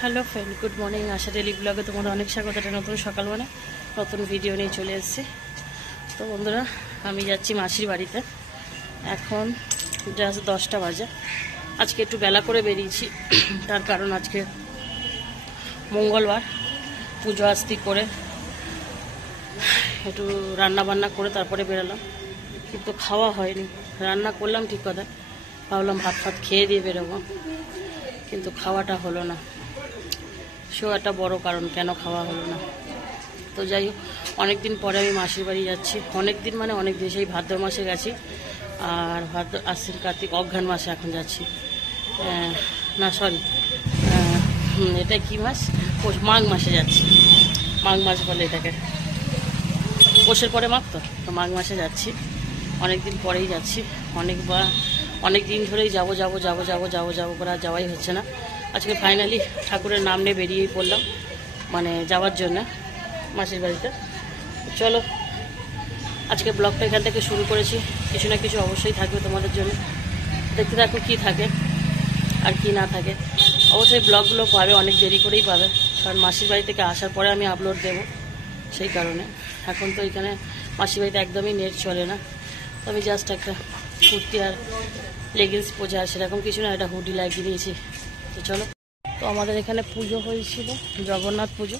Hello friend, good morning. Asha daily ব্লগে তোমাদের অনেক স্বাগত। একটা নতুন সকাল মানে নতুন ভিডিও নিয়ে চলে এসেছি। তো বন্ধুরা, আমি যাচ্ছি মাসির বাড়িতে। এখন জাস্ট 10টা বাজে। আজকে একটু বেলা করে বেরিয়েছি, তার কারণ আজকে মঙ্গলবার, পুজো আস্তি করে একটু রান্না বান্না করে তারপরে বেরোলাম, কিন্তু খাওয়া হয়নি। রান্না করলাম ঠিক কথা, ভাবলাম ভাত ফাত খেয়ে দিয়ে বেরোবো, কিন্তু খাওয়াটা হলো না। সেও একটা বড় কারণ কেন খাওয়া হলো না। তো যাই হোক, অনেকদিন পরে আমি মাসির বাড়ি যাচ্ছি। অনেক দিন মানে অনেক দিন, সেই ভাদ্র মাসে গেছি, আর আশ্বিন কার্তিক অঘ্রাণ মাসে এখন যাচ্ছি। না সরি, এটা কি মাস? মাঘ মাসে যাচ্ছি। মাঘ মাস বলে এটাকে, পৌষের পরে মাঘ, তো মাঘ মাসে যাচ্ছি। অনেক দিন পরেই যাচ্ছি, অনেক দিন ধরেই যাবো করে আর যাওয়াই হচ্ছে না। আজকে ফাইনালি ঠাকুরের নাম নিয়ে বেরিয়েই পড়লাম, মানে যাওয়ার জন্য মাসির বাড়িতে। চলো, আজকে ব্লগটা এখান থেকে শুরু করেছি। কিছু না কিছু অবশ্যই থাকবে তোমাদের জন্য, দেখতে থাকো কী থাকে আর কি না থাকে। অবশ্যই ব্লগগুলো পাবে, অনেক দেরি করেই পাবে, কারণ মাসির বাড়ি থেকে আসার পরে আমি আপলোড দেবো, সেই কারণে। এখন তো এখানে মাসির বাড়িতে একদমই নেট চলে না, তো আমি জাস্ট একটা কুর্তি আর লেগিংস পরে, আর সেরকম কিছু না, একটা হুডি লাগিয়ে দিয়েছি। তো চলো, তো আমাদের এখানে পুজো হয়েছিল, জগন্নাথ পুজো,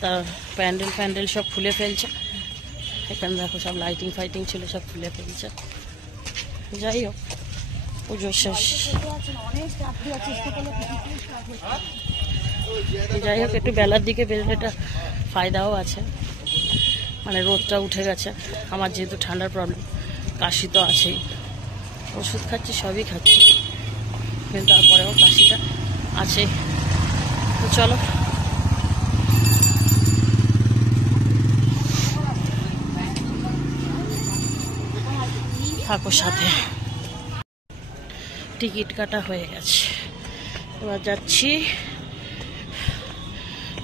তার প্যান্ডেল সব খুলে ফেলছে। এখানে দেখো সব লাইটিং ফাইটিং ছিল, সব খুলে ফেলছে। যাই হোক, পুজো শেষ। যাই হোক, একটু বেলার দিকে বেরোলে একটা ফায়দাও আছে, মানে রোদটা উঠে গেছে। আমার যেহেতু ঠান্ডার প্রবলেম, কাশি তো আছেই, ওষুধ খাচ্ছি, সবই খাচ্ছি, কিন্তু তারপরেও কাশিটা আছে। তো চলো, থাকো সাথে। টিকিট কাটা হয়ে গেছে, এবার যাচ্ছি,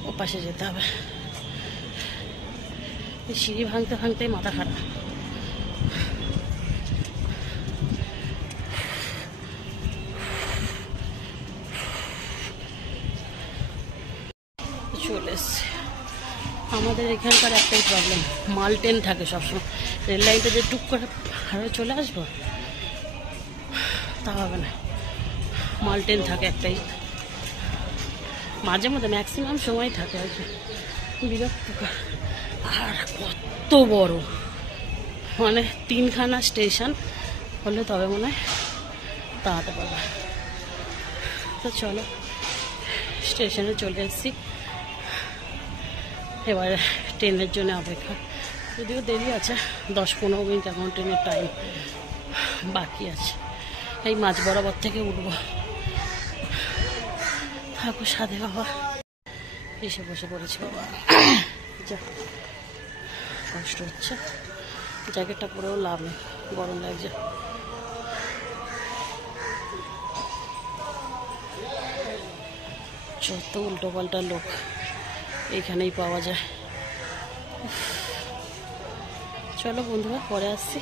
ও পাশে যেতে হবে। এই সিঁড়ি ভাঙতে ভাঙতেই মাথা খারাপ। চলে এসছে। আমাদের এখানকার একটাই প্রবলেম, মাল ট্রেন থাকে সবসময়। রেল লাইনটা যে টুক করে হারে চলে আসবো তা হবে না, মাল ট্রেন থাকে একটাই, মাঝে মধ্যে ম্যাক্সিমাম সময় থাকে আর কি। বিরক্তকর। আর কত বড়, মানে 3খানা স্টেশন হলে তবে মনে হয় দাঁড়াতে পারবে। তো চলো, স্টেশনে চলে এসেছি, এবার ট্রেনের জন্য অপেক্ষা। যদিও দেরি আছে, 10-15 মিনিট এখন ট্রেনের টাইম বাকি আছে। এই মাঝ বরাবর থেকে উঠবো, থাকো সাথে। বাবা এসে বসে পড়েছে, বাবা যা কষ্ট হচ্ছে। জ্যাকেটটা পরেও লাভ নেই, গরম লাগছে। যত উল্টো পাল্টা লোক এইখানেই পাওয়া যায়। চলো বন্ধুরা, পরে আসছি।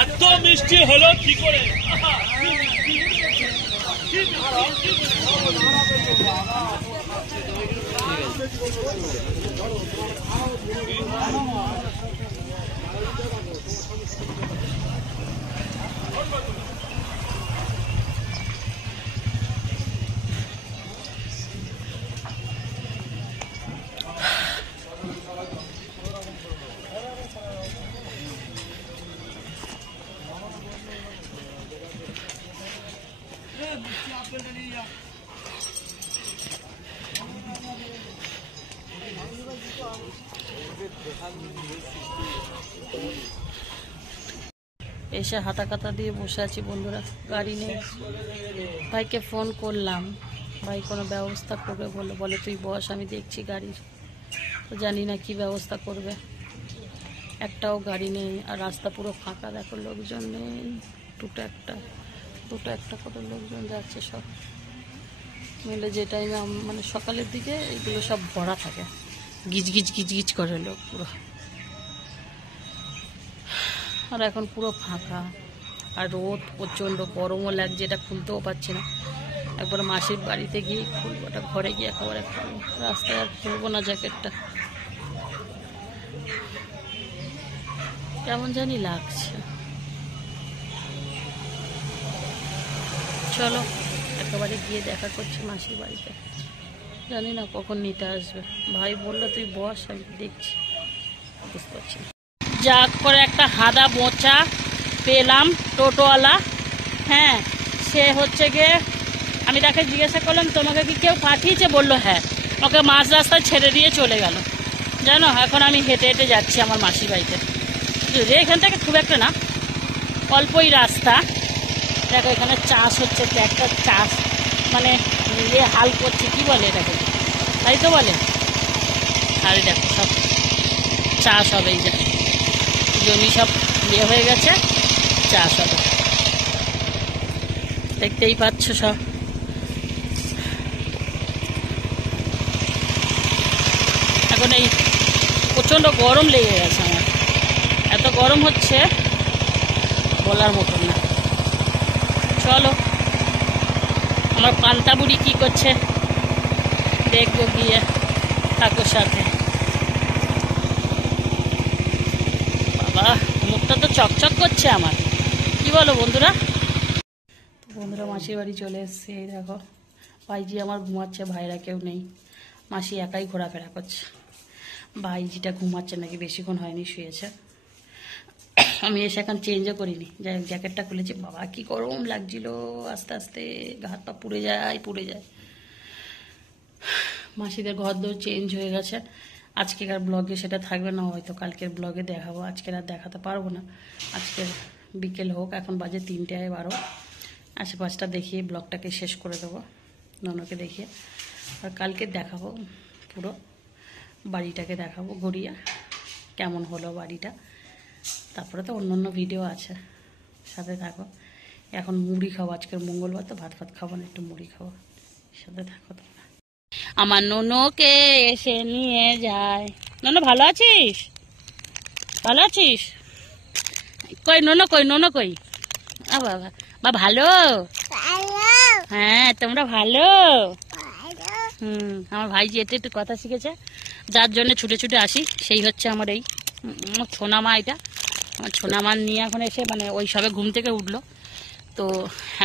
এত মিষ্টি হলো কি করে? এসে হাতা কাতা দিয়ে বসে আছি বন্ধুরা, গাড়ি নেই। ভাইকে ফোন করলাম, ভাই কোনো ব্যবস্থা করবে বলে তুই বস, আমি দেখছি গাড়ির। তো জানি না কি ব্যবস্থা করবে, একটাও গাড়ি নেই। আর রাস্তা পুরো ফাঁকা, দেখো লোকজন নেই, দুটো একটা করে লোকজন যাচ্ছে, সব মিলে। যে টাইমে মানে সকালের দিকে এগুলো সব ভরা থাকে, গিজ গিজ করে লোক পুরো। আর এখন পুরো ফাঁকা, আর রোদ প্রচণ্ড, গরমও লাগছে, এটা খুলতেও পারছি না। একবার মাসির বাড়িতে গিয়ে খুলবো, ওটা ঘরে গিয়ে একেবারে খুলবো, রাস্তায় আর খুলবো না জ্যাকেটটা, কেমন জানি লাগছে। চলো একেবারে গিয়ে দেখা করছি মাসির বাড়িতে, জানি না কখন নিতে আসবে। ভাই বললো তুই বস, আমি দেখছি, বুঝতে পারছি না। যা করে একটা হাদা মোচা পেলাম টোটোওয়ালা, হ্যাঁ, সে হচ্ছে গিয়ে, আমি তাকে জিজ্ঞাসা করলাম তোমাকে কি কেউ পাঠিয়েছে, বললো হ্যাঁ। ওকে মাঝ রাস্তায় ছেড়ে দিয়ে চলে গেল, জানো। এখন আমি হেঁটে হেঁটে যাচ্ছি আমার মাসির বাড়িতে, যদি এখান থেকে খুব একটা না, অল্পই রাস্তা। দেখো এখানে চাষ হচ্ছে, একটা চাষ মানে হাল করছে, কি বলে এটাকে, তাই তো বলে। আর দেখো সব চাষ হবে, এই যে জমি সব হয়ে গেছে, চাষ হবে, দেখতেই পাচ্ছ সব। এখন এই প্রচণ্ড গরম লেগে গেছে আমার, এত গরম হচ্ছে বলার মতন না। চলো আমার পান্তা বুড়ি কি করছে দেখবো গিয়ে, ঠাকুর সাথে। বাবা মুখটা তো চকচক করছে আমার, কি বলো বন্ধুরা? বন্ধুরা মাসির বাড়ি চলে এসছে, এই দেখো ভাইজি আমার ঘুমাচ্ছে, ভাইরা কেউ নেই, মাসি একাই ঘোরাফেরা করছে। ভাইজিটা ঘুমাচ্ছে নাকি, বেশিক্ষণ হয়নি শুয়েছে। আমি এসে এখন চেঞ্জও করিনি, যাই হোক জ্যাকেটটা খুলেছি। বাবা কি গরম লাগছিল, আস্তে আস্তে হাত পা পুড়ে যায়। মাসিদের ঘর দৌড় চেঞ্জ হয়ে গেছে। আজকের ব্লগে সেটা থাকবে না, হয়তো কালকের ব্লগে দেখাবো, আজকের আর দেখাতে পারবো না। আজকের বিকেল হোক, এখন বাজে 3:12, আশেপাশটা দেখিয়ে ব্লগটাকে শেষ করে দেবো, ননকে দেখিয়ে। আর কালকে দেখাবো পুরো বাড়িটাকে, দেখাবো ঘুরিয়ে কেমন হলো বাড়িটা। তারপরে তো অন্য ভিডিও আছে, সাথে থাকো। এখন মুড়ি খাবো, আজকের মঙ্গলবার তো ভাত খাবো না, একটু মুড়ি খাবো, সাথে থাকো তোমরা। আমার ননকে এসে নিয়ে যায়। ননো ভালো আছিস? ভালো আছিস? কই ননো কই? বাবা বা ভালো, হ্যাঁ তোমরা ভালো। আমার ভাই যে একটু কথা শিখেছে, যার জন্য ছুটে আসি, সেই হচ্ছে আমার এই ছোনা মা। এটা আমার ছোনা মা নিয়ে এখন এসে, মানে ওই সবে ঘুম থেকে উঠলো, তো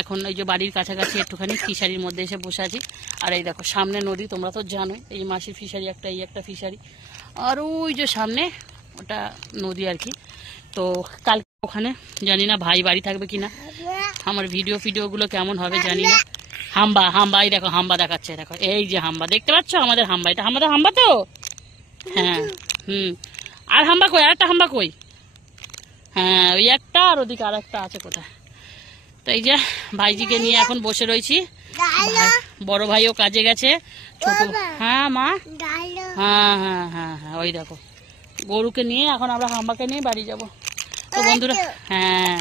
এখন ওই যে বাড়ির কাছাকাছি একটুখানি ফিশারির মধ্যে এসে বসে আছি। আর এই দেখো সামনে নদী, তোমরা তো জানোই, এই মাসির ফিশারি একটা, এই একটা ফিশারি, আর ওই যে সামনে ওটা নদী আর কি। তো কালকে ওখানে জানি না ভাই বাড়ি থাকবে কিনা, আমার ভিডিওগুলো কেমন হবে জানি না। হাম্বা এই দেখো, হাম্বা দেখাচ্ছে, দেখো এই যে হাম্বা দেখতে পাচ্ছ, আমাদের হাম্বা, এটা হাম্বা তো, হ্যাঁ। আর হাম্বা কই, আর একটা হাম্বা কই? হ্যাঁ ওই একটা, আর ওদিকে আর একটা আছে কোথায়। তো এই যে ভাইজিকে নিয়ে এখন বসে রয়েছি। বড় ভাইও কাজে গেছে, ছোট হ্যাঁ মা হ্যাঁ হ্যাঁ হ্যাঁ হ্যাঁ ওই দেখো গরুকে নিয়ে এখন আমরা হাম্বাকে নিয়ে বাড়ি যাব। তো বন্ধুরা হ্যাঁ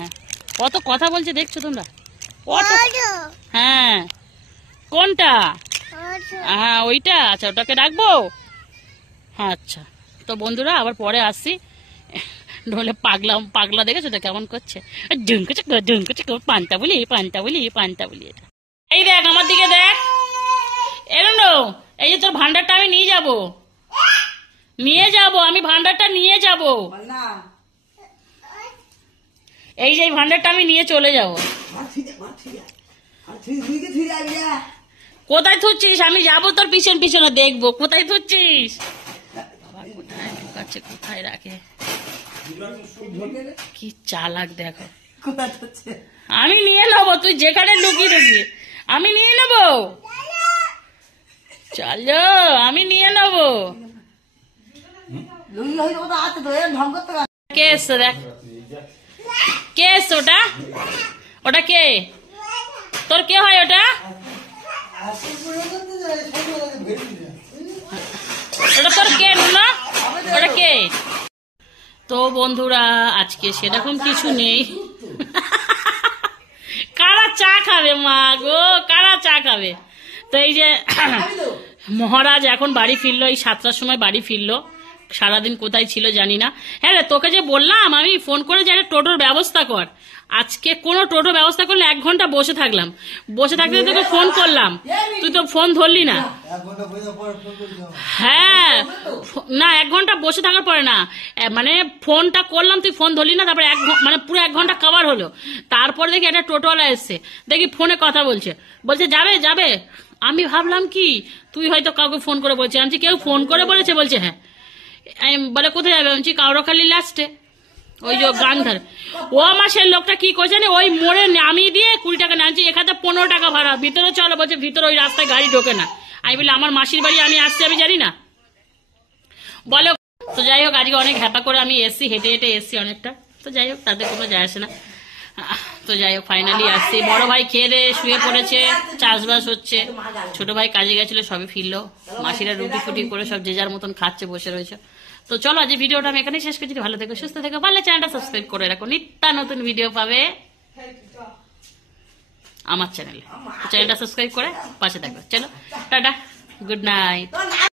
কত কথা বলছে দেখছো তোমরা কত, হ্যাঁ কোনটা, হ্যাঁ ওইটা, আচ্ছা ওটাকে রাখবো, আচ্ছা। তো বন্ধুরা আবার পরে আসছি। ঢোলে পাগলা দেখেছো তো কেমন করছে, ঝুমকোছে পান্তা বলি এটা। এই দেখ আমার দিকে দেখ, এলো এই যে তোর ভান্ডারটা আমি নিয়ে যাব আমি ভান্ডারটা নিয়ে যাব, এই যে ভান্ডারটা আমি নিয়ে চলে যাব। কোথায় থুচ্ছিস, আমি যাবো তোর পিছনে দেখবো কোথায় থুচ্ছিস, কোথায় রাখে, কি চালাক দেখো। আমি নিয়ে নেবো, তুই যেখানে লুকিয়ে আমি নিয়ে নেবো, চলো আমি নিয়ে নেবো। কে এসছে দেখ, কে এসছে ওটা কে, তোর কে হয় ওটা তোর কে নুনা, ওটা কে? তো বন্ধুরা আজকে সেরকম কিছু নেই। কারা চা খাবে মা গো, কারা চা খাবে? তো এই যে মহারাজ এখন বাড়ি ফিরলো, এই 7টার সময় বাড়ি ফিরলো। সারাদিন কোথায় ছিল জানি না। হ্যাঁ রে তোকে যে বললাম আমি ফোন করে যে টোটোর ব্যবস্থা কর, আজকে কোনো টোটো ব্যবস্থা করলে 1 ঘন্টা বসে থাকলাম, বসে থাকতে তোকে ফোন করলাম, তুই তো ফোন ধরলি না। হ্যাঁ না 1 ঘন্টা বসে থাকার পরে না, মানে ফোনটা করলাম তুই ফোন ধরলি না, তারপরে মানে পুরো 1 ঘন্টা কভার হলো। তারপরে দেখি একটা টোটোওয়ালা এসছে, দেখি ফোনে কথা বলছে যাবে। আমি ভাবলাম কি তুই হয়তো কাউকে ফোন করে বলছে, আমি কেউ ফোন করে বলেছে, বলছে হ্যাঁ। আমি বলে কোথায় যাবে, আমি কাউরখালি লাস্টে ওই যে গান ধরে। ও আমার সেই লোকটা কি করছে না, ওই মোড়ে নামিয়ে দিয়ে 20 টাকা নামছি, এখানে 15 টাকা ভাড়া, ভিতরে চলো বলছে, ভিতরে ওই রাস্তায় গাড়ি ঢোকে না। আমি বলি আমার মাসির বাড়ি আমি আসছি, আমি জানি না বলো। তো যাই হোক আজকে অনেক হ্যাপা করে আমি এসছি, হেঁটে এসছি অনেকটা। তো যাই হোক তাদের কোনো যায় আসে না। তো যাই হোক ফাইনালি আসছি। বড় ভাই খেয়ে দিয়ে শুয়ে পড়েছে, চাষবাস হচ্ছে, ছোট ভাই কাজে গেছিল সবই ফিরলো, মাসিরা রুটি ফুটি করে সব যে যার মতন খাচ্ছে, বসে রয়েছে। তো চলো আজ ভিডিওটা আমি এখানেই শেষ করছি। ভালো থেকো সুস্থ থেকো, পারলে চ্যানেলটা সাবস্ক্রাইব করে রাখো, নিত্য নতুন ভিডিও পাবে আমার চ্যানেলে। চ্যানেলটা সাবস্ক্রাইব করে পাশে থাকো। চলো টাটা, গুড নাইট।